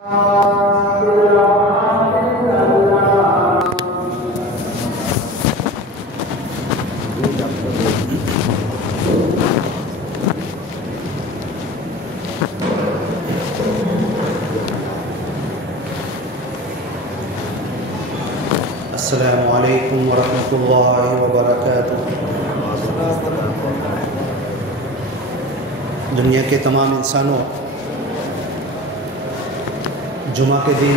السلام علیکم ورحمۃ اللہ وبرکاتہ۔ دنیا کے تمام انسانوں، جمعہ کے دن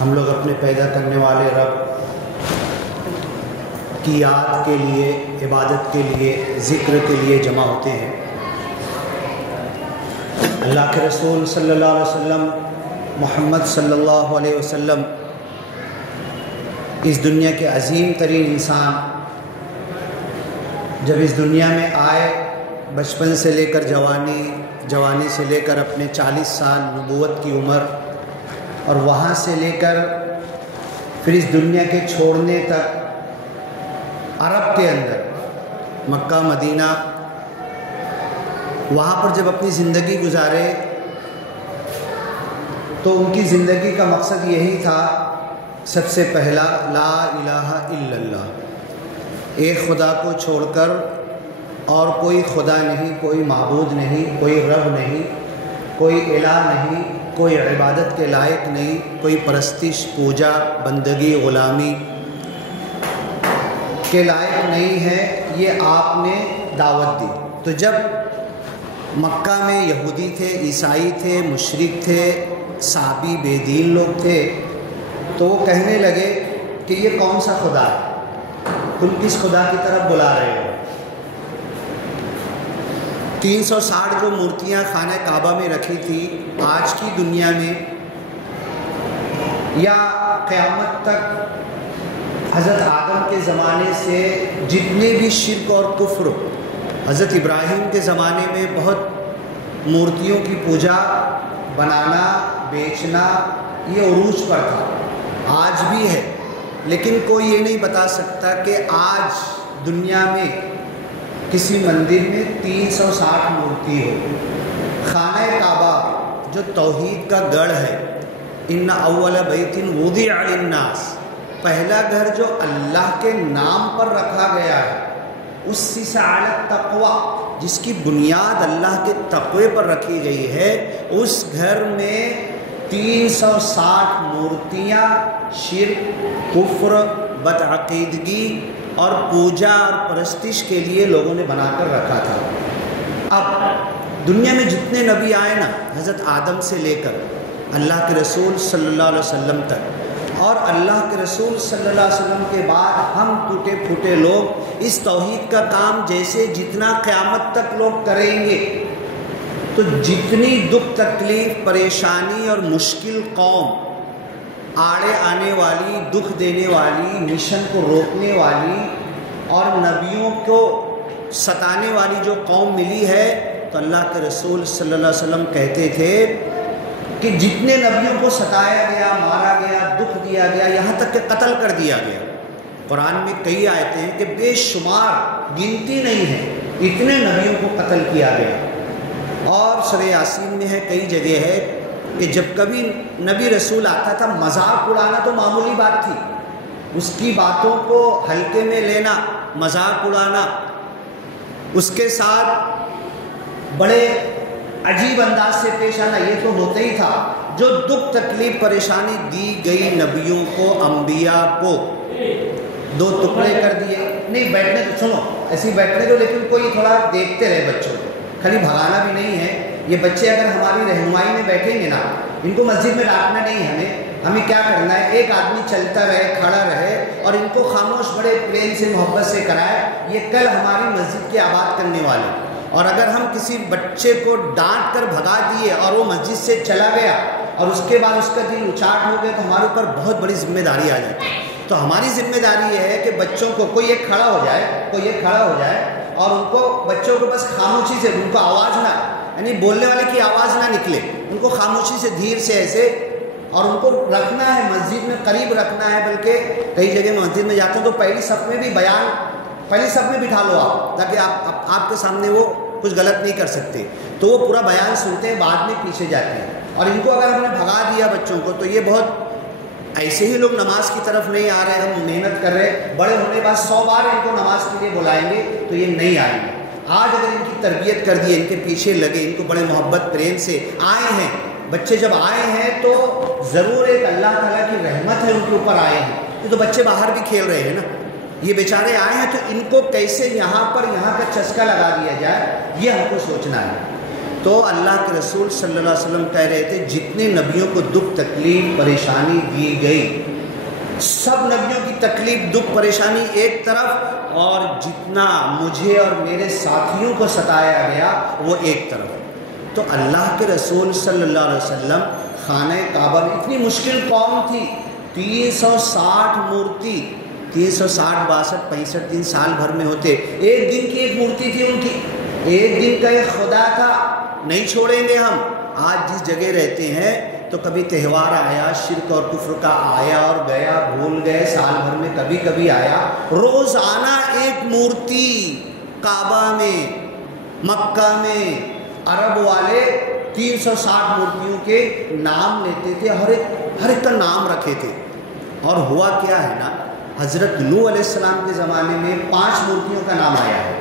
ہم لوگ اپنے پیدا کرنے والے رب کی یاد کے لیے، عبادت کے لیے، ذکر کے لیے جمع ہوتے ہیں۔ اللہ کے رسول صلی اللہ علیہ وسلم، محمد صلی اللہ علیہ وسلم، اس دنیا کے عظیم ترین انسان جب اس دنیا میں آئے، بچپن سے لے کر جوانی سے لے کر اپنے 40 سال نبوت کی عمر، اور وہاں سے لے کر پھر اس دنیا کے چھوڑنے تک عرب کے اندر مکہ مدینہ، وہاں پر جب اپنی زندگی گزارے تو ان کی زندگی کا مقصد یہی تھا، سب سے پہلا لا الہ الا اللہ، ایک خدا کو چھوڑ کر اور کوئی خدا نہیں، کوئی معبود نہیں، کوئی رب نہیں، کوئی الہ نہیں، کوئی عبادت کے لائق نہیں، کوئی پرستش، پوجا، بندگی، غلامی کے لائق نہیں ہے، یہ آپ نے دعوت دی۔ تو جب مکہ میں یہودی تھے، عیسائی تھے، مشرک تھے، صابی بے دین لوگ تھے، تو وہ کہنے لگے کہ یہ کون سا خدا ہے، تم کس خدا کی طرف بلا رہے ہو؟ 360 جو مورتیاں خانہ کعبہ میں رکھی تھی، آج کی دنیا میں یا قیامت تک حضرت آدم کے زمانے سے جتنے بھی شرک اور کفر، حضرت ابراہیم کے زمانے میں بہت مورتیوں کی پوجا، بنانا، بیچنا، یہ عروج پر تھا، آج بھی ہے، لیکن کوئی یہ نہیں بتا سکتا کہ آج دنیا میں کسی مندر میں 360 مورتی ہو۔ خانہ کعبہ جو توحید کا گڑھ ہے، ان اول بیت وضع للناس، پہلا گھر جو اللہ کے نام پر رکھا گیا ہے، اسس علی التقوی، جس کی بنیاد اللہ کے تقوی پر رکھی گئی ہے، اس گھر میں 360 مورتیاں شرک، کفر، بدعقیدگی اور پوجا اور پرستش کے لیے لوگوں نے بنا کر رکھا تھا۔ اب دنیا میں جتنے نبی آئے نا، حضرت آدم سے لے کر اللہ کے رسول صلی اللہ علیہ وسلم تک، اور اللہ کے رسول صلی اللہ علیہ وسلم کے بعد ہم ٹوٹے پھوٹے لوگ اس توحید کا کام جیسے جتنا قیامت تک لوگ کریں گے، تو جتنی دکھ تکلیف، پریشانی اور مشکل قوم، آڑے آنے والی، دکھ دینے والی، مشن کو روکنے والی اور نبیوں کو ستانے والی جو قوم ملی ہے، تو اللہ کے رسول صلی اللہ علیہ وسلم کہتے تھے کہ جتنے نبیوں کو ستایا گیا، مارا گیا، دکھ دیا گیا، یہاں تک کہ قتل کر دیا گیا، قرآن میں کئی آیتیں ہیں کہ بے شمار، گنتی نہیں ہے، اتنے نبیوں کو قتل کیا گیا۔ اور سورہ یاسین میں ہے، کئی جگہ ہے کہ جب کبھی نبی رسول آتا تھا، مذاق اڑانا تو معمولی بات تھی، اس کی باتوں کو ہلکے میں لینا، مذاق اڑانا، اس کے ساتھ بڑے عجیب انداز سے پیش آنا، یہ تو ہوتا ہی تھا۔ جو دکھ تکلیف پریشانی دی گئی نبیوں کو، انبیاء کو، 2 ٹکڑے کر دیے، نہیں بیٹھنے تو سنو، ایسے بیٹھنے دو، لیکن کوئی تھوڑا دیکھتے رہے بچوں کو، خالی بھگانا بھی نہیں ہے۔ یہ بچے اگر ہماری رہنمائی میں بیٹھیں گے نا، ان کو مسجد میں ڈانٹنا نہیں، ہمیں کیا کرنا ہے، ایک آدمی چلتا رہے، کھڑا رہے، اور ان کو خاموش بڑے پریم سے، محبت سے کرائے، یہ کل ہماری مسجد کے آباد کرنے والے۔ اور اگر ہم کسی بچے کو ڈانٹ کر بھگا دیے اور وہ مسجد سے چلا گیا اور اس کے بعد اس کا دل اچاٹ ہو گیا، تو ہمارے اوپر بہت بڑی ذمہ داری آ جاتی ہے۔ تو ہماری ذمہ داری یہ ہے کہ بچوں کو کوئی ایک کھڑا ہو جائے اور ان کو، بچوں کو بس خاموشی سے، ان کو آواز نہ، یعنی بولنے والے کی آواز نہ نکلے، ان کو خاموشی سے، دھیر سے ایسے، اور ان کو رکھنا ہے مسجد میں قریب رکھنا ہے۔ بلکہ کئی جگہ میں مسجد میں جاتا ہوں تو پہلی صف میں بھی بیان، پہلی صف میں بٹھا لو آپ، تاکہ آپ کے سامنے وہ کچھ غلط نہیں کر سکتے، تو وہ پورا بیان سنتے ہیں، بعد میں پیچھے جاتے ہیں۔ اور ان کو اگر ہم نے بھگا دیا بچوں کو تو یہ بہت ایسے ہی لوگ نماز کی طرف نہیں آ رہے، ہم محنت کر رہے، بڑے ہونے کے بعد 100 بار ان کو نماز کے لیے بلائیں گے تو یہ نہیں آئیں گے۔ آج اگر ان کی تربیت کر دی، ان کے پیچھے لگے، ان کو بڑے محبت پریم سے آئے ہیں، بچے جب آئے ہیں تو ضرور ایک اللہ تعالیٰ کی رحمت ہے ان کے اوپر آئے ہیں۔ یہ تو بچے باہر بھی کھیل رہے ہیں نا، یہ بیچارے آئے ہیں تو ان کو کیسے یہاں کا چسکا لگا دیا جائے، یہ ہم کو سوچنا ہے۔ تو اللہ کے رسول صلی اللہ علیہ وسلم کہہ رہے تھے جتنے نبیوں کو دکھ تکلیف پریشانی دی گئی، سب نبیوں کی تکلیف دکھ پریشانی ایک طرف، اور جتنا مجھے اور میرے ساتھیوں کو ستایا گیا وہ ایک طرف۔ تو اللہ کے رسول صلی اللہ علیہ وسلم خانہ کعبہ میں، اتنی مشکل قوم تھی، 360 مورتی، 360 62 65 دن سال بھر میں ہوتے، ایک دن کی ایک مورتی تھی ان کی، ایک دن کا ایک خدا تھا، نہیں چھوڑیں گے ہم۔ آج جس جگہ رہتے ہیں تو کبھی تہوار آیا، شرک اور کفر کا آیا اور گیا، بھول گئے، سال بھر میں کبھی کبھی آیا، روزانہ ایک مورتی کعبہ میں، مکہ میں، عرب والے 360 مورتیوں کے نام لیتے تھے، ہر ایک کا نام رکھے تھے۔ اور ہوا کیا ہے نا، حضرت نوح علیہ السلام کے زمانے میں 5 مورتیوں کا نام آیا ہے،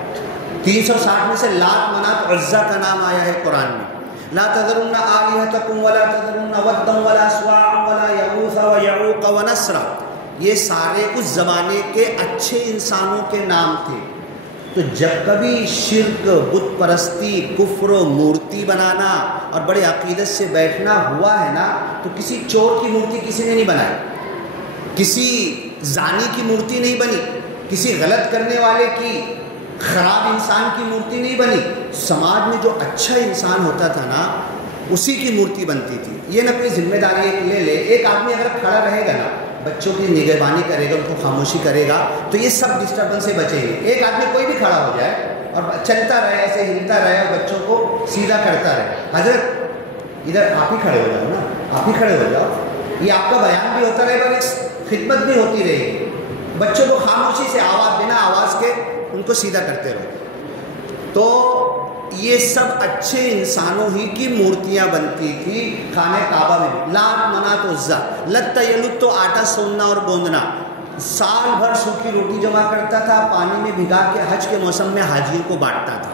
360 میں سے لات منات عزا کا نام آیا ہے قرآن میں، لا تذرن آلہتکم ولا تذرن ودا ولا سواعا ولا یغوث ویعوق ونسرا، یہ سارے اس زمانے کے اچھے انسانوں کے نام تھے۔ تو جب کبھی شرک، بت پرستی، کفر و مورتی بنانا اور بڑے عقیدت سے بیٹھنا ہوا ہے نا، تو کسی چور کی مورتی کسی نے نہیں بنائی، کسی زانی کی مورتی نہیں بنی، کسی غلط کرنے والے کی، خراب انسان کی مورتی نہیں بنی، سماج میں جو اچھا انسان ہوتا تھا نا اسی کی مورتی بنتی تھی۔ یہ نہ کوئی ذمہ داری لے لے، ایک آدمی اگر کھڑا رہے گا نا، بچوں کی نگہبانی کرے گا، ان کو خاموشی کرے گا، تو یہ سب ڈسٹربنس سے بچیں گے۔ ایک آدمی کوئی بھی کھڑا ہو جائے اور چلتا رہے، ایسے ہلتا رہے اور بچوں کو سیدھا کرتا رہے، حضرت ادھر آپ ہی کھڑے ہو جاؤ نا، آپ ہی کھڑے ہو جاؤ، یہ آپ کا بیان بھی ہوتا رہے گا، خدمت بھی ہوتی رہے گی۔ بچوں کو خاموشی سے آواز بنا آواز کے ان کو سیدھا کرتے رہو۔ تو یہ سب اچھے انسانوں ہی کی مورتیاں بنتی تھی خانہ کعبہ میں، لات منات عزا، لت یلت تو آٹا سوننا اور گوندنا، سال بھر سوکھی روٹی جمع کرتا تھا، پانی میں بھگا کے حج کے موسم میں حاجیوں کو بانٹتا تھا،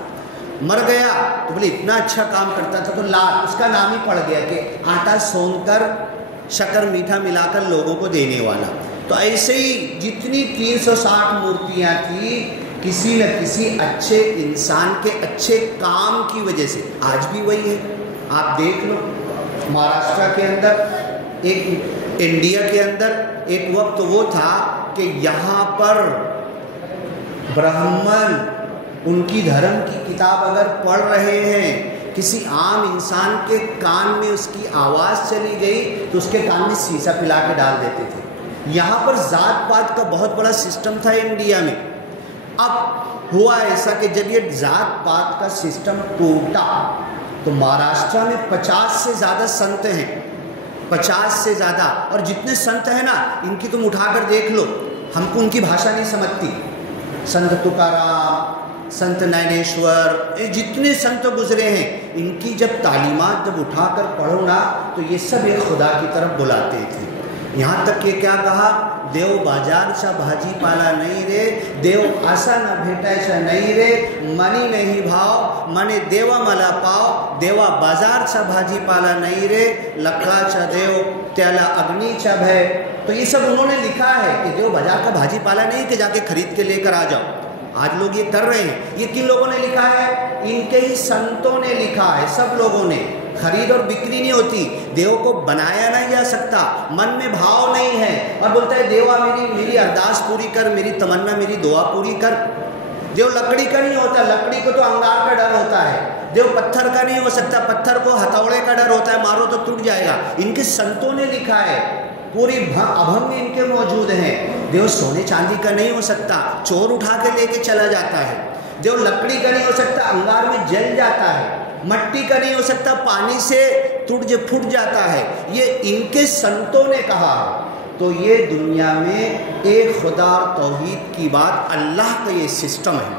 مر گیا تو بولے اتنا اچھا کام کرتا تھا تو لات، اس کا نام ہی پڑ گیا کہ آٹا سون کر شکر میٹھا ملا کر لوگوں کو دینے والا۔ تو ایسے ہی جتنی 360 مورتیاں تھیں، کسی نہ کسی اچھے انسان کے اچھے کام کی وجہ سے آج بھی وہی ہے۔ آپ دیکھ لو مہاراشٹرا کے اندر، ایک انڈیا کے اندر ایک وقت وہ تھا کہ یہاں پر برہمن ان کی دھرم کی کتاب اگر پڑھ رہے ہیں، کسی عام انسان کے کان میں اس کی آواز چلی گئی تو اس کے کان میں سیسا پلا کے ڈال دیتے تھے۔ یہاں پر ذات پات کا بہت بڑا سسٹم تھا انڈیا میں۔ اب ہوا ایسا کہ جب یہ ذات پات کا سسٹم ٹوٹا تو مہاراشٹرا میں 50 سے زیادہ سنت ہیں، 50 سے زیادہ، اور جتنے سنت ہیں نا ان کی تم اٹھا کر دیکھ لو، ہم کو ان کی بھاشا نہیں سمجھتی۔ سنت تکارام، سنت نینیشور، یہ جتنے سنت گزرے ہیں ان کی جب تعلیمات جب اٹھا کر پڑھو نا تو یہ سب ایک خدا کی طرف بلاتے تھے۔ یہاں تک کہ کیا کہا، دیو بازار سا بھاجی پالا نہیں رے، دیو آسا نہ بھیٹا سا نہیں رے، منی نہیں بھاؤ منے دیوا ملا پاؤ، دیوا بازار سا بھاجی پالا نہیں رے، لکڑا چا دیو تیلا اگنی چا بھے۔ تو یہ سب انہوں نے لکھا ہے کہ دیو بازار کا بھاجی پالا نہیں کہ جا کے خرید کے لے کر آ جاؤ۔ آج لوگ یہ کر رہے ہیں، یہ کن لوگوں نے لکھا ہے؟ ان کے ہی سنتوں نے لکھا ہے، سب لوگوں نے۔ خرید اور بکری نہیں ہوتی، دیو کو بنایا نہیں جا سکتا، من میں بھاؤ نہیں ہے، اور بولتا ہے دیوا میری ارداس پوری کر، میری تمنا میری دعا پوری کر۔ دیو لکڑی کا نہیں ہوتا، لکڑی کو تو انگار کا ڈر ہوتا ہے۔ دیو پتھر کا نہیں ہو سکتا، پتھر کو ہتھوڑے کا ڈر ہوتا ہے، مارو تو ٹوٹ جائے گا۔ ان کے سنتوں نے لکھا ہے، پوری ابھنگ ان کے موجود ہیں۔ دیو سونے چاندی کا نہیں ہو سکتا، چور اٹھا کے لے کے چلا جاتا ہے۔ دیو لکڑی کا نہیں ہو سکتا، انگار میں جل جاتا ہے۔ مٹی کا نہیں ہو سکتا، پانی سے پھٹ جاتا ہے۔ یہ ان کے سنتوں نے کہا۔ تو یہ دنیا میں ایک خدا اور توحید کی بات، اللہ کا یہ سسٹم ہے،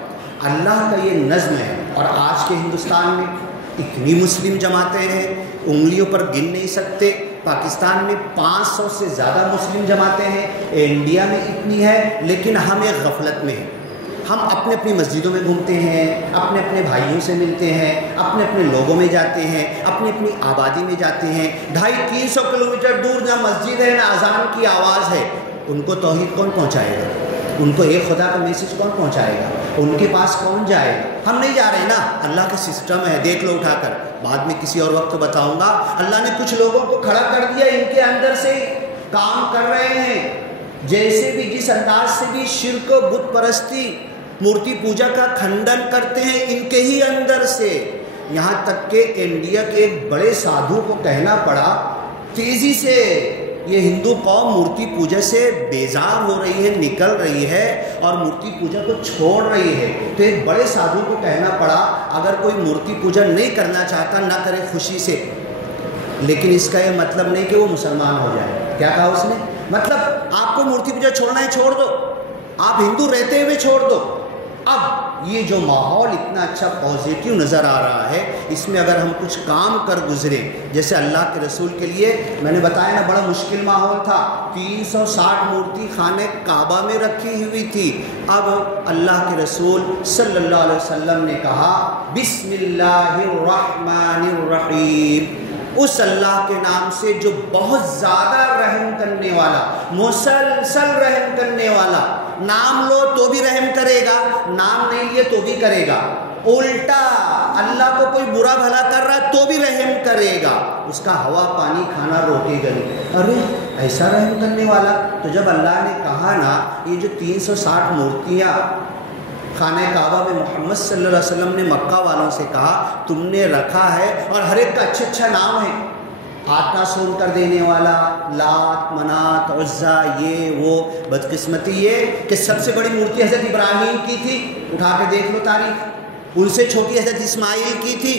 اللہ کا یہ نظم ہے۔ اور آج کے ہندوستان میں اتنی مسلم جماعتیں ہیں انگلیوں پر گن نہیں سکتے. پاکستان میں 500 سے زیادہ مسلم جماعتیں ہیں, انڈیا میں اتنی ہے, لیکن ہم ایک غفلت میں ہیں. ہم اپنے اپنی مسجدوں میں گھومتے ہیں, اپنے اپنے بھائیوں سے ملتے ہیں, اپنے اپنے لوگوں میں جاتے ہیں, اپنی اپنی آبادی میں جاتے ہیں. 250-300 کلومیٹر دور نہ مسجد ہے نہ اذان کی آواز ہے. ان کو توحید کون پہنچائے گا؟ ان کو ایک خدا کا میسج کون پہنچائے گا؟ ان کے پاس کون جائے گا؟ ہم نہیں جا رہے نا. اللہ کا سسٹم ہے, دیکھ لو اٹھا کر, بعد میں کسی اور وقت بتاؤں گا. اللہ نے کچھ لوگوں کو کھڑا کر دیا, ان کے اندر سے کام کر رہے ہیں. جیسے بھی جس انداز سے بھی شرک و بت پرستی مورتی پوجا کا کھنڈن کرتے ہیں, ان کے ہی اندر سے. یہاں تک کہ انڈیا کے ایک بڑے سادھو کو کہنا پڑا تیزی سے یہ ہندو قوم مورتی پوجا سے بیزار ہو رہی ہے, نکل رہی ہے اور مورتی پوجا کو چھوڑ رہی ہے. تو ایک بڑے سادھو کو کہنا پڑا اگر کوئی مورتی پوجا نہیں کرنا چاہتا نہ کرے خوشی سے, لیکن اس کا یہ مطلب نہیں کہ وہ مسلمان ہو جائے. کیا کہا اس نے؟ مطلب آپ کو مورتی پوجا چھوڑنا ہے چھوڑ دو, آپ ہندو رہتے ہوئے چھوڑ دو. اب یہ جو ماحول اتنا اچھا پازیٹیو نظر آ رہا ہے, اس میں اگر ہم کچھ کام کر گزرے, جیسے اللہ کے رسول کے لیے میں نے بتایا نا بڑا مشکل ماحول تھا, 360 مورتی خانہ کعبہ میں رکھی ہوئی تھی. اب اللہ کے رسول صلی اللہ علیہ وسلم نے کہا بسم اللہ الرحمن الرحیم, اس اللہ کے نام سے جو بہت زیادہ رحم کرنے والا, مسلسل رحم کرنے والا. نام لو تو بھی رحم کرے گا, نام نہیں لیے تو بھی کرے گا. الٹا اللہ کو کوئی برا بھلا کر رہا ہے تو بھی رحم کرے گا, اس کا ہوا پانی کھانا روکے گا نہیں. ارے ایسا رحم کرنے والا. تو جب اللہ نے کہا نا یہ جو 360 مورتیاں خانہ کعبہ میں محمد صلی اللہ علیہ وسلم نے مکہ والوں سے کہا تم نے رکھا ہے, اور ہر ایک کا اچھا اچھا نام ہے, آٹا سون کر دینے والا, لات منات عزا, یہ وہ. بدقسمتی یہ کہ سب سے بڑی مورتی حضرت ابراہیم کی تھی, اٹھا کے دیکھ لو تاریخ. ان سے چھوٹی حضرت اسماعیل کی تھی,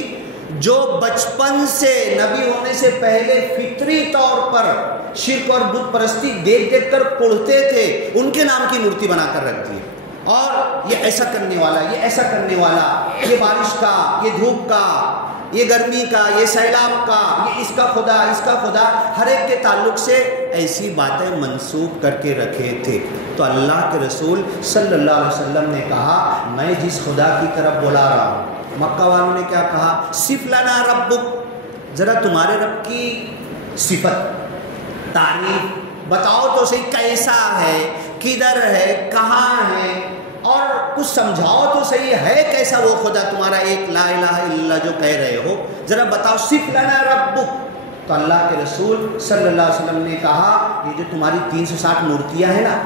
جو بچپن سے نبی ہونے سے پہلے فطری طور پر شرک اور بت پرستی دیکھ دیکھ کر پڑھتے تھے, ان کے نام کی مورتی بنا کر رکھ دی. اور یہ ایسا کرنے والا, یہ ایسا کرنے والا, یہ بارش کا, یہ دھوپ کا, یہ گرمی کا, یہ سیلاب کا, یہ اس کا خدا, اس کا خدا, ہر ایک کے تعلق سے ایسی باتیں منسوب کر کے رکھے تھے. تو اللہ کے رسول صلی اللہ علیہ وسلم نے کہا میں جس خدا کی طرف بلا رہا ہوں. مکہ والوں نے کیا کہا؟ صف لنا ربک, ذرا تمہارے رب کی صفت تعریف بتاؤ تو صحیح, کیسا ہے, کدھر ہے, کہاں ہے, اور کچھ سمجھاؤ تو صحیح ہے کیسا وہ خدا تمہارا ایک لا الہ الا اللہ جو کہہ رہے ہو, ذرا بتاؤ. صف لنا ربک. تو اللہ کے رسول صلی اللہ علیہ وسلم نے کہا یہ جو تمہاری 360 مورتیاں ہیں نا,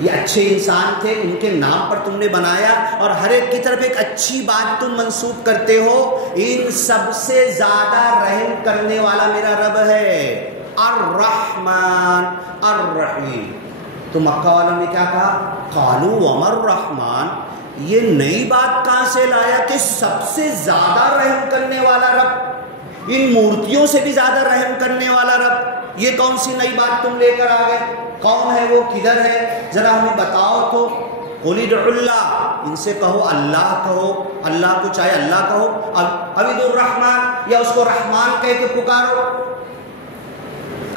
یہ اچھے انسان تھے, ان کے نام پر تم نے بنایا, اور ہر ایک کی طرف ایک اچھی بات تم منسوب کرتے ہو. ان سب سے زیادہ رحم کرنے والا میرا رب ہے, الرحمن الرحیم. تو مکہ والوں نے کیا کہا؟ قالوا وما الرحمن, یہ نئی بات کہاں سے لایا کہ سب سے زیادہ رحم کرنے والا رب, ان مورتیوں سے بھی زیادہ رحم کرنے والا رب, یہ کون سی نئی بات تم لے کر آ گئے؟ کون ہے وہ, کدھر ہے, ذرا ہمیں بتاؤ تو. قل ادعوا اللہ, ان سے کہو اللہ کہو, اللہ کو چاہے اللہ کہو, او ادعوا الرحمن, یا اس کو رحمان کہہ کے پکارو.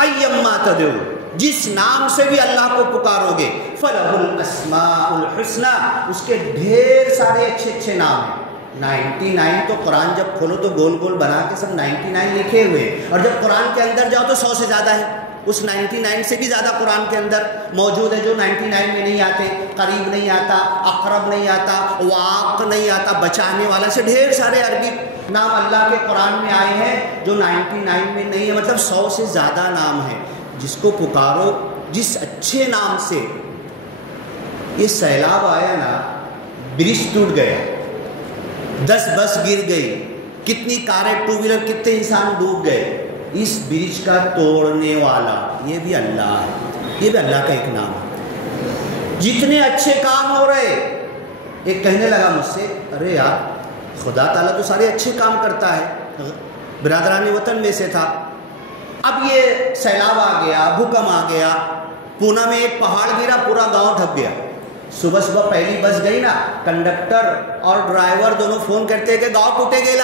ایما تدعو, جس نام سے بھی اللہ کو پکارو گے, فلہ الاسماء الحسنی, اس کے ڈھیر سارے اچھے اچھے نام ہیں. 99 تو قرآن جب کھولو تو گول گول بنا کے سب 99 لکھے ہوئے, اور جب قرآن کے اندر جاؤ تو 100 سے زیادہ ہے. اس 99 سے بھی زیادہ قرآن کے اندر موجود ہے جو 99 میں نہیں آتے. قریب نہیں آتا, اقرب نہیں آتا, واق نہیں آتا, بچانے والا, سے ڈھیر سارے عربی نام اللہ کے قرآن میں آئے ہیں جو 99 میں نہیں ہے. مطلب 100 سے زیادہ نام ہے. جس کو پکارو جس اچھے نام سے. یہ سیلاب آیا نا, برج ٹوٹ گیا, 10 بس گر گئی, کتنی کاریں, 2 ویلر, کتنے انسان ڈوب گئے. اس برج کا توڑنے والا یہ بھی اللہ ہے, یہ بھی اللہ کا ایک نام ہے. جتنے اچھے کام ہو رہے, ایک کہنے لگا مجھ سے ارے یار خدا تعالیٰ تو سارے اچھے کام کرتا ہے, برادران وطن میں سے تھا. اب یہ سیلاب آ گیا, بھوکم آ گیا, پونا میں ایک پہاڑ گرا, پورا گاؤں ڈھک گیا. صبح صبح پہلی بس گئی نا, کنڈکٹر اور ڈرائیور دونوں فون کرتے کہ گاؤں ٹوٹے گیلا,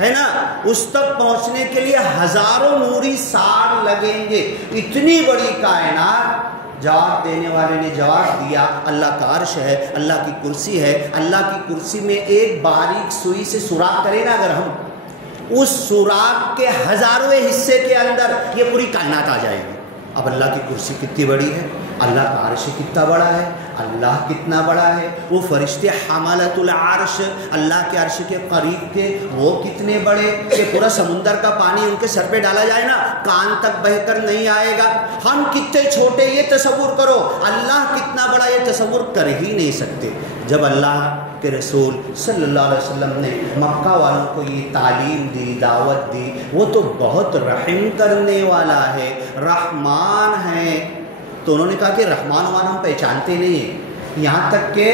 ہے نا، اس تک پہنچنے کے لیے ہزاروں نوری سال لگیں گے. اتنی بڑی کائنات، جواب دینے والے نے جواب دیا اللہ کا عرش ہے، اللہ کی کرسی ہے. اللہ کی کرسی میں ایک باریک سوئی سے سوراخ کرے نا اگر ہم، اس سوراخ کے ہزاروں حصے کے اندر یہ پوری کائنات آ جائے گی. اب اللہ کی کرسی کتنی بڑی ہے، اللہ کا عرش کتنا بڑا ہے، اللہ کتنا بڑا ہے، وہ فرشتے حملۃ العرش اللہ کے عرش کے قریب کے وہ کتنے بڑے کہ پورا سمندر کا پانی ان کے سر پہ ڈالا جائے نا کان تک بہہ کر نہیں آئے گا. ہم کتنے چھوٹے یہ تصور کرو، اللہ کتنا بڑا یہ تصور کر ہی نہیں سکتے. جب اللہ کے رسول صلی اللہ علیہ وسلم نے مکہ والوں کو یہ تعلیم دی، دعوت دی، وہ تو بہت رحم کرنے والا ہے، رحمان ہے. تو انہوں نے کہا کہ رحمان ہم پہچانتے نہیں ہیں. یہاں تک کہ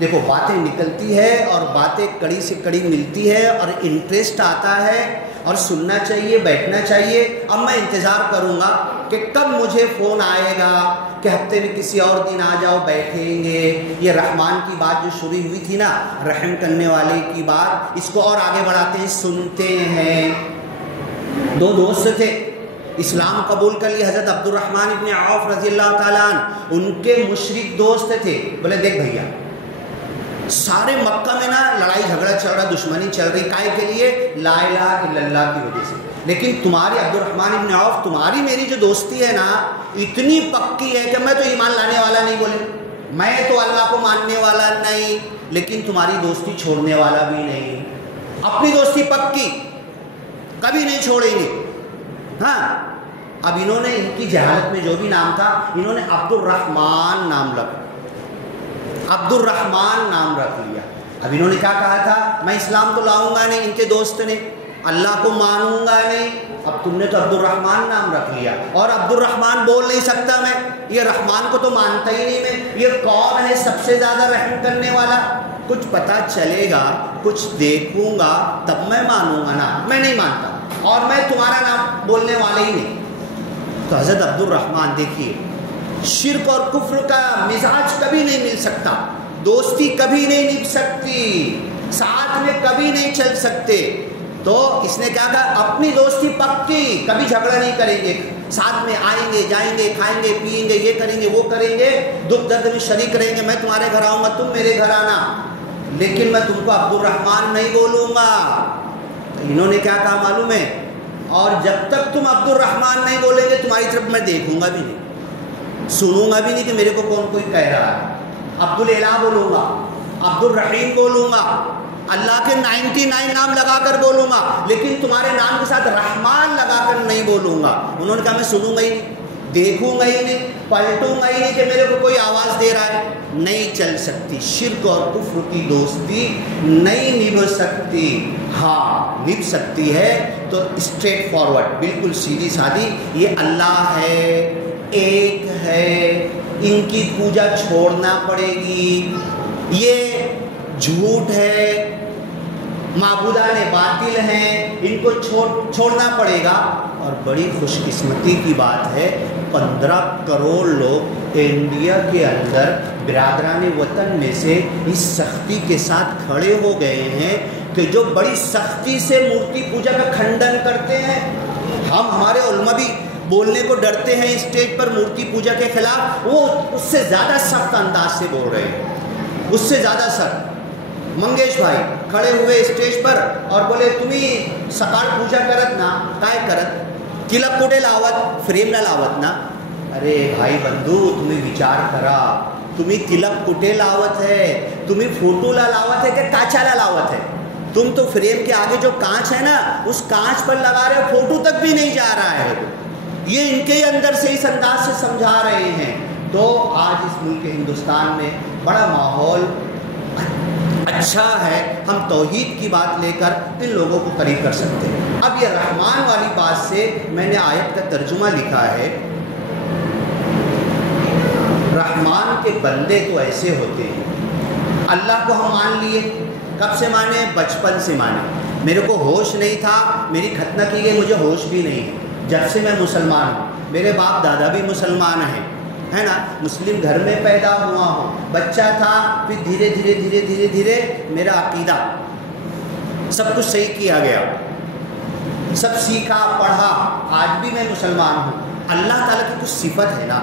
دیکھو باتیں نکلتی ہے اور باتیں کڑی سے کڑی ملتی ہے اور انٹرسٹ آتا ہے اور سننا چاہیے، بیٹھنا چاہیے. اب میں انتظار کروں گا کہ کب مجھے فون آئے گا کہ ہفتے میں کسی اور دن آ جاؤ بیٹھیں گے. یہ رحمان کی بات جو شروع ہوئی تھی نا، رحم کرنے والے کی بات، اس کو اور آگے بڑھاتے ہیں، سنتے ہیں. دو دوست تھے، اسلام قبول کر لی. حضرت عبد الرحمن ابن عوف رضی اللہ تعالیٰ عنہ ان کے مشرک دوست تھے. بولے دیکھ بھیا، سارے مکہ میں نا لڑائی جھگڑا چل رہا، دشمنی چل رہی، کائے کے لیے؟ لا الہ الا اللہ کی وجہ سے. لیکن تمہاری عبد الرحمن ابن عوف، تمہاری میری جو دوستی ہے نا اتنی پکی ہے کہ میں تو ایمان لانے والا نہیں، بولے میں تو اللہ کو ماننے والا نہیں، لیکن تمہاری دوستی چھوڑنے والا بھی نہیں. اپنی دوستی پکی، کبھی نہیں چھوڑیں گے. ہاں، اب انہوں نے ان کی جہالت میں جو بھی نام تھا انہوں نے عبد الرحمن نام عبد الرحمن نام رکھ لیا. اب انہوں نے کیا کہا تھا، میں اسلام تو لاؤں گا نہیں، ان کے دوست نے اللہ کو مانوں گا نہیں. اب تم نے تو عبد الرحمن نام رکھ لیا، اور عبد الرحمن بول نہیں سکتا میں، یہ رحمان کو تو مانتا ہی نہیں میں. یہ کون ہے سب سے زیادہ رحم کرنے والا؟ کچھ پتہ چلے گا، کچھ دیکھوں گا تب میں مانوں گا نا، میں نہیں مانتا اور میں تمہارا نام بولنے والے ہی نہیں. تو حضرت عبد الرحمن دیکھیے، شرک اور کفر کا مزاج کبھی نہیں مل سکتا، دوستی کبھی نہیں نبھ سکتی، ساتھ میں کبھی نہیں چل سکتے. تو اس نے کیا کہا، اپنی دوستی پکی، کبھی جھگڑا نہیں کریں گے، ساتھ میں آئیں گے، جائیں گے، کھائیں گے، پیئیں گے، یہ کریں گے، وہ کریں گے، دکھ درد میں شریک رہیں گے. میں تمہارے گھر آؤں گا، تم میرے گھر آنا، لیکن میں تم کو عبد الرحمن نہیں بولوں گا. انہوں نے کیا کہا معلوم ہے، اور جب تک تم عبد الرحمن نہیں بولیں گے تمہاری طرف میں دیکھوں گا بھی نہیں، سنوں گا بھی نہیں کہ میرے کو کون کوئی کہہ رہا ہے. عبد الالہ بولوں گا، عبد الرحیم بولوں گا، اللہ کے 99 نام لگا کر بولوں گا، لیکن تمہارے نام کے ساتھ رحمان لگا کر نہیں بولوں گا. انہوں نے کہا میں سنوں گا ہی نہیں، دیکھوں گا ہی نہیں، پلٹوں گا ہی نہیں کہ میرے کو کوئی آواز دے رہا ہے. نہیں چل سکتی، شرک اور کفر کی دوستی نہیں نبھ سکتی. ہاں نبھ سکتی ہے تو اسٹریٹ فارورڈ، بالکل سیدھی سادھی، یہ اللہ ہے، ایک ہے، ان کی پوجا چھوڑنا پڑے گی، یہ جھوٹ ہے، معبودان باطل ہیں، ان کو چھوڑنا پڑے گا. اور بڑی خوش قسمتی کی بات ہے 15 کروڑ لوگ انڈیا کے اندر برادران وطن میں سے اس سختی کے ساتھ کھڑے ہو گئے ہیں کہ جو بڑی سختی سے مورتی پوجا کا کھنڈن کرتے ہیں. ہمارے علماء بھی بولنے کو ڈرتے ہیں اسٹیج پر مورتی پوجا کے خلاف، وہ اس سے زیادہ سخت انداز سے بول رہے ہیں، اس سے زیادہ سخت. منگیش بھائی کھڑے ہوئے اسٹیج پر اور بولے تمہیں سکال پوجا کرت نا، کائے کرت، کلک کوٹے لاوت، فریم نہ لاوت نا. ارے بھائی بندو تمہیں وچار کرا، تمہیں کلک کوٹے لاوت ہے، تمہیں فوٹو لا لاوت ہے کہ کاچا لا لاوت ہے؟ تم تو فریم کے آگے جو کانچ ہے نا اس کانچ پر لگا رہے ہو، فوٹو تک بھی نہیں جا رہا ہے. یہ ان کے اندر سے اس انداز سے سمجھا رہے ہیں. تو آج اس ملک ہندوستان میں بڑا ماحول اچھا ہے، ہم توحید کی بات لے کر ان لوگوں کو قریب کر سکتے ہیں. اب یہ رحمان والی بات سے میں نے آیت کا ترجمہ لکھا ہے. رحمان کے بندے تو ایسے ہوتے ہیں، اللہ کو ہم مان لیے، کب سے مانے؟ بچپن سے مانے. میرے کو ہوش نہیں تھا، میری ختنہ کی گئی، مجھے ہوش بھی نہیں ہے جب سے میں مسلمان ہوں. میرے باپ دادا بھی مسلمان ہیں، ہے نا، مسلم گھر میں پیدا ہوا ہوں، بچہ تھا، پھر دھیرے دھیرے دھیرے دھیرے دھیرے میرا عقیدہ سب کچھ صحیح کیا گیا، سب سیکھا پڑھا، آج بھی میں مسلمان ہوں۔ اللہ تعالیٰ کی کچھ صفت ہے نا،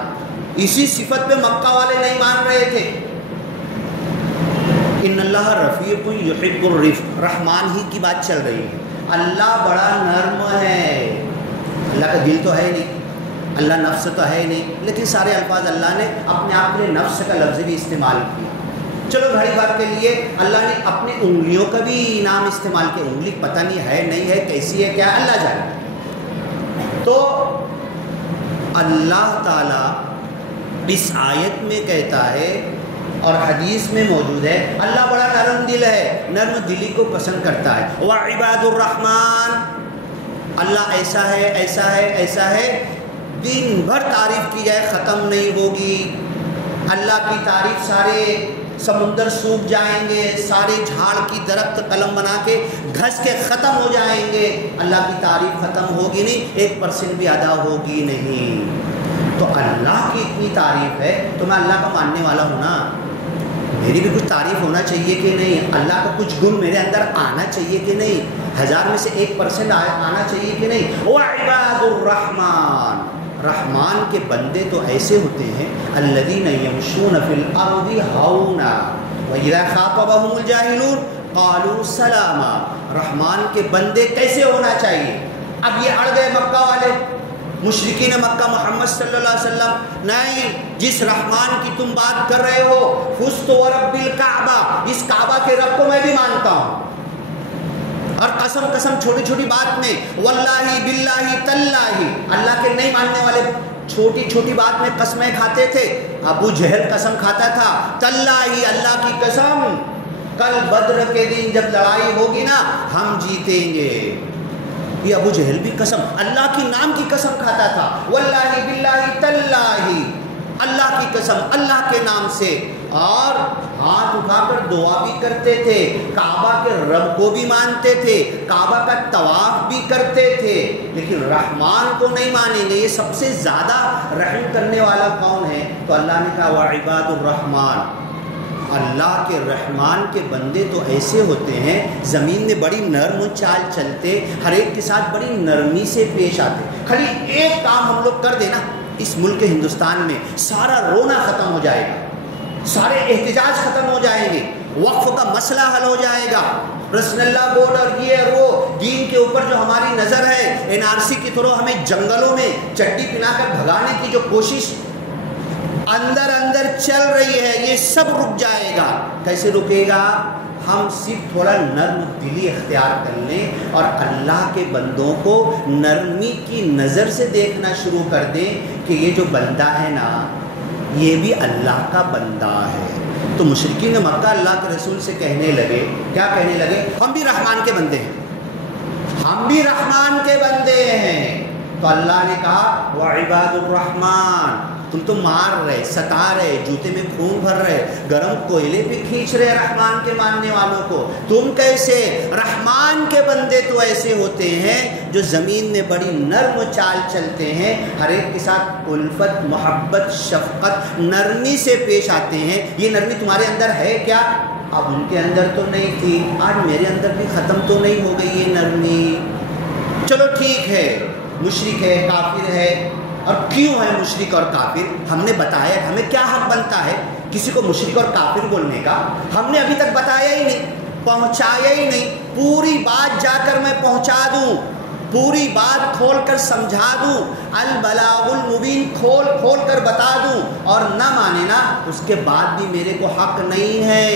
اسی صفت پہ مکہ والے نہیں مان رہے تھے۔ ان اللہ رفیق یحب الرفق، رحمان ہی کی بات چل رہی ہے۔ اللہ بڑا نرم ہے، اللہ کا دل تو ہے نہیں، اللہ نفس تو ہے نہیں، لیکن سارے الفاظ اللہ نے اپنے آپ کے نفس کا لفظ بھی استعمال کیا۔ چلو گھڑی بھر کے لیے اللہ نے اپنی انگلیوں کا بھی نام استعمال کیا، انگلی پتہ نہیں ہے نہیں ہے کیسی ہے کیا اللہ جانے۔ تو اللہ تعالیٰ اس آیت میں کہتا ہے اور حدیث میں موجود ہے، اللہ بڑا نرم دل ہے، نرم دلی کو پسند کرتا ہے۔ وعباد الرحمن، اللہ ایسا ہے ایسا ہے ایسا ہے، دن بھر تعریف کی جائے ختم نہیں ہوگی۔ اللہ کی تعریف سارے سمندر سوکھ جائیں گے، سارے جھاڑ کی درخت قلم بنا کے گھس کے ختم ہو جائیں گے، اللہ کی تعریف ختم ہوگی نہیں، 1% بھی ادا ہوگی نہیں۔ تو اللہ کی اتنی تعریف ہے تو میں اللہ کا ماننے والا ہوں نا، میری بھی کچھ تعریف ہونا چاہیے کہ نہیں، اللہ کا کچھ گن میرے اندر آنا چاہیے کہ نہیں، 1000 میں سے 1% آنا چاہیے کہ نہیں۔ وعباد الرحمن، رحمان کے بندے تو ایسے ہوتے ہیں، الذین یمشون فی الارض ہونا واذا خاطبهم الجاہلون قالوا سلاما۔ رحمان کے بندے کیسے ہونا چاہیے؟ اب یہ اڑ گئے مکہ والے، مشرکین مکہ، محمد صلی اللہ علیہ وسلم، نہیں، جس رحمان کی تم بات کر رہے ہو، فزت ورب الکعبہ، اس کعبہ کے رب کو میں بھی مانتا ہوں، اور قسم قسم چھوٹی چھوٹی بات میں، واللہ باللہ تاللہ، اللہ کے نہیں ماننے والے چھوٹی چھوٹی بات میں قسمیں کھاتے تھے۔ ابو جہل قسم کھاتا تھا، تاللہ، اللہ کی قسم، کل بدر کے دن جب لڑائی ہوگی نا ہم جیتیں گے۔ یہ ابو جہل بھی قسم، اللہ کی نام کی قسم کھاتا تھا، واللہ باللہ تاللہ، اللہ کی قسم، اللہ کے نام سے، اور ہاتھ اٹھا کر دعا بھی کرتے تھے، کعبہ کے رب کو بھی مانتے تھے، کعبہ کا طواف بھی کرتے تھے، لیکن رحمان کو نہیں مانیں گے۔ یہ سب سے زیادہ رحم کرنے والا کون ہے؟ تو اللہ نے کہا وعباد الرحمن، اللہ کے رحمان کے بندے تو ایسے ہوتے ہیں، زمین میں بڑی نرم چال چلتے، ہر ایک کے ساتھ بڑی نرمی سے پیش آتے۔ خالی ایک کام ہم لوگ کر دینا اس ملک ہندوستان میں، سارا رونا ختم ہو جائے گا، سارے احتجاج ختم ہو جائیں گے، وقف کا مسئلہ حل ہو جائے گا، رسول اللہ بورڈ اور یہ اور وہ، دین کے اوپر جو ہماری نظر ہے، NRC کے تھرو ہمیں جنگلوں میں چڈی پہنا کر بھگانے کی جو کوشش اندر اندر چل رہی ہے، یہ سب رک جائے گا۔ کیسے رکے گا؟ ہم صرف تھوڑا نرم دلی اختیار کر لیں اور اللہ کے بندوں کو نرمی کی نظر سے دیکھنا شروع کر دیں کہ یہ جو بندہ ہے نا یہ بھی اللہ کا بندہ ہے۔ تو مشرکین مکہ اللہ کے رسول سے کہنے لگے، کیا کہنے لگے؟ ہم بھی رحمان کے بندے ہیں، ہم بھی رحمان کے بندے ہیں۔ تو اللہ نے کہا وعباد الرحمن، تم تو مار رہے، ستا رہے، جوتے میں خون بھر رہے، گرم کوئلے پہ کھینچ رہے رحمان کے ماننے والوں کو، تم کیسے؟ رحمان کے بندے تو ایسے ہوتے ہیں جو زمین میں بڑی نرم چال چلتے ہیں، ہر ایک کے ساتھ الفت، محبت، شفقت، نرمی سے پیش آتے ہیں۔ یہ نرمی تمہارے اندر ہے کیا؟ اب ان کے اندر تو نہیں تھی، آج میرے اندر بھی ختم تو نہیں ہو گئی یہ نرمی؟ چلو ٹھیک ہے، مشرک ہے، کافر ہے، اور کیوں ہے مشرک اور کافر؟ ہم نے بتایا، ہمیں کیا حق بنتا ہے کسی کو مشرک اور کافر بولنے کا؟ ہم نے ابھی تک بتایا ہی نہیں، پہنچایا ہی نہیں۔ پوری بات جا کر میں پہنچا دوں، پوری بات کھول کر سمجھا دوں، البلاغ المبین کھول کھول کر بتا دوں، اور نہ مانے نا، اس کے بعد بھی میرے کو حق نہیں ہے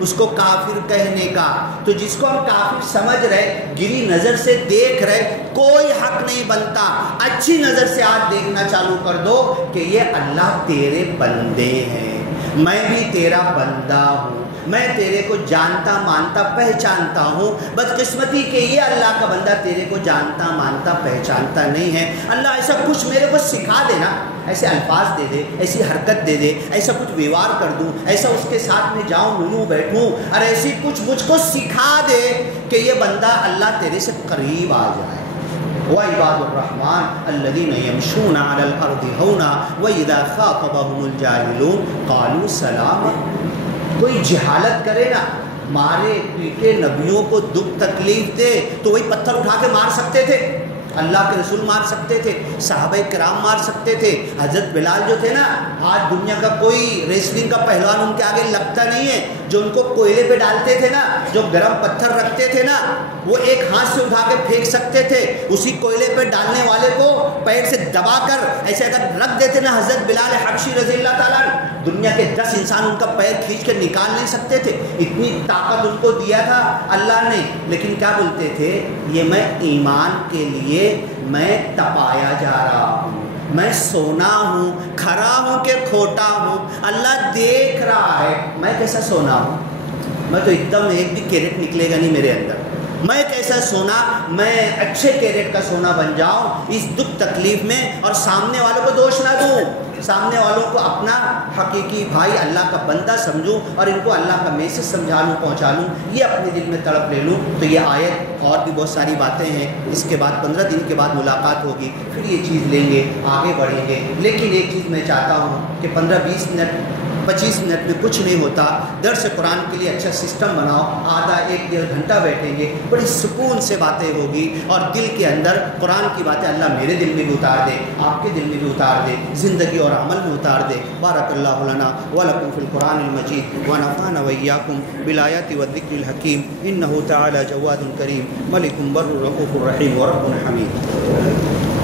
اس کو کافر کہنے کا۔ تو جس کو ہم کافر سمجھ رہے، گری نظر سے دیکھ رہے، کوئی حق نہیں بنتا۔ اچھی نظر سے آج دیکھنا چالو کر دو کہ یہ اللہ تیرے بندے ہیں، میں بھی تیرا بندہ ہوں، میں تیرے کو جانتا مانتا پہچانتا ہوں۔ بدقسمتی کہ یہ اللہ کا بندہ تیرے کو جانتا مانتا پہچانتا نہیں ہے۔ اللہ ایسا کچھ میرے کو سکھا دینا، ایسے الفاظ دے دے، ایسی حرکت دے دے، ایسا کچھ ویوہار کر دوں، ایسا اس کے ساتھ میں جاؤں ملوں بیٹھوں، اور ایسی کچھ مجھ کو سکھا دے کہ یہ بندہ اللہ تیرے سے قریب آ جائے۔ وعباد الرحمن الذین یمشون علی الارض ہونا واذا خاطبهم الجاہلون قالوا سلاما۔ کوئی جہالت کرے نا، مارے پیٹے نبیوں کو دکھ تکلیف دے تو وہی پتھر اٹھا کے مار سکتے تھے، اللہ کے رسول مار سکتے تھے، صحابہ کرام مار سکتے تھے۔ حضرت بلال جو تھے نا، آج دنیا کا کوئی ریسلنگ کا پہلوان ان کے آگے لگتا نہیں ہے۔ جو ان کو کوئلے پہ ڈالتے تھے نا، جو گرم پتھر رکھتے تھے نا، وہ ایک ہاتھ سے اٹھا کے پھینک سکتے تھے، اسی کوئلے پہ ڈالنے والے کو پیر سے دبا کر ایسے اگر رکھ دیتے نا حضرت بلال حبشی رضی اللہ تعالیٰ، دنیا کے 10 انسان ان کا پیر کھینچ کے نکال نہیں سکتے تھے، اتنی طاقت ان کو دیا تھا اللہ نے۔ لیکن کیا بولتے تھے؟ یہ میں ایمان کے لیے میں تپایا جا رہا ہوں، میں سونا ہوں، کھرا ہوں کہ کھوٹا ہوں، اللہ دیکھ رہا ہے میں کیسا سونا ہوں۔ میں تو ایک دم ایک بھی کیرٹ نکلے گا نہیں میرے اندر، میں کیسا سونا، میں اچھے کیرٹ کا سونا بن جاؤں اس دکھ تکلیف میں، اور سامنے والوں کو دوش نہ دوں، سامنے والوں کو اپنا حقیقی بھائی اللہ کا بندہ سمجھوں اور ان کو اللہ کا میسج سمجھا لوں، پہنچا لوں، یہ اپنے دل میں تڑپ لے لوں۔ تو یہ آیت اور بھی بہت ساری باتیں ہیں، اس کے بعد 15 دن کے بعد ملاقات ہوگی، پھر یہ چیز لیں گے، آگے بڑھیں گے۔ لیکن ایک چیز میں چاہتا ہوں کہ 15-20 منٹ 25 منٹ میں کچھ نہیں ہوتا، درس قرآن کے لیے اچھا سسٹم بناؤ، آدھا 1-1.5 گھنٹہ بیٹھیں گے، بڑی سکون سے باتیں ہوگی، اور دل کے اندر قرآن کی باتیں اللہ میرے دل میں بھی اتار دے، آپ کے دل میں بھی اتار دے، زندگی اور عمل میں اتار دے۔ بارک اللہ لنا ولکم فی القرآن المجید ونفعنا وإیاکم بالآیات والذکر الحکیم، انہ تعالی جواد کریم ملک بر رؤوف رحیم ورب حمید۔